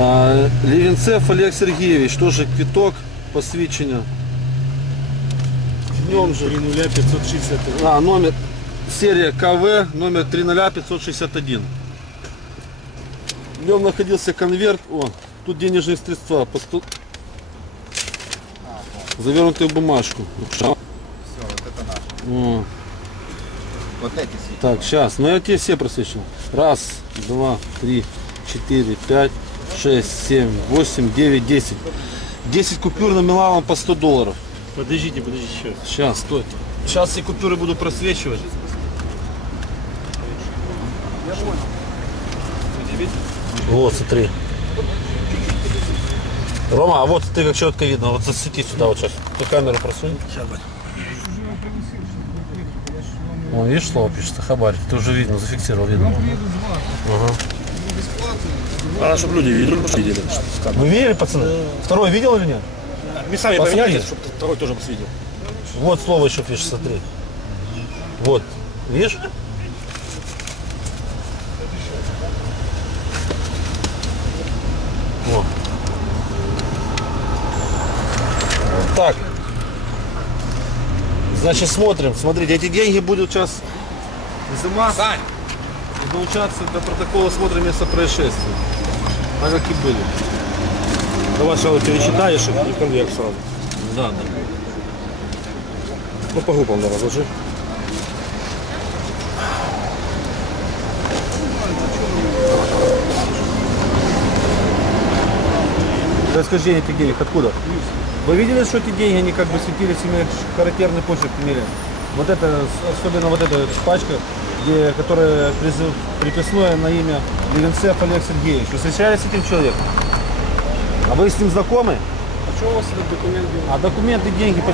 А, Левинцев Олег Сергеевич, тоже квиток, посвідчення. Днем же. 560. А, номер, серия КВ, номер 30561. В нем находился конверт, о, тут денежные средства, посту... завернутые в бумажку. Все, вот это наше. О, Вот эти свечи. так, сейчас, ну я тебе все просвечу. Раз, два, три, четыре, пять, шесть, семь, восемь, девять, десять. Десять купюр номиналом по 100 долларов. Подождите, подождите еще. Сейчас, стой. Сейчас все купюры буду просвечивать. Вот, смотри. Рома, а вот ты как четко видно, вот засвети сюда вот сейчас. Ты камеру просунь. О, видишь, слово пишется, хабарь. Ты уже видно, зафиксировал, видно. Ага. Надо, чтобы люди видели. видели. Вы видели, пацаны? Второй видел или нет? Местами Посмотри. поменяйте, чтобы второй тоже видел. Вот слово еще пишет, смотри. Вот. Видишь? Вот. Так. Значит, смотрим. Смотрите, эти деньги будут сейчас изыматься и доучаться до протокола смотра места происшествия. Так как и были. Давай сразу пересчитаешь и конверт сразу. Да, да. Ну, по группам давай, разложи. Происхождение этих денег откуда? Вы видели, что эти деньги, они как бы светились, имеют характерный почерк имели? Вот это, особенно вот эта пачка, где, которая призыв, приписное на имя Левинцев Олег Сергеевич. Вы встречались с этим человеком? А вы с ним знакомы? А что у вас этот документ? А документы, деньги,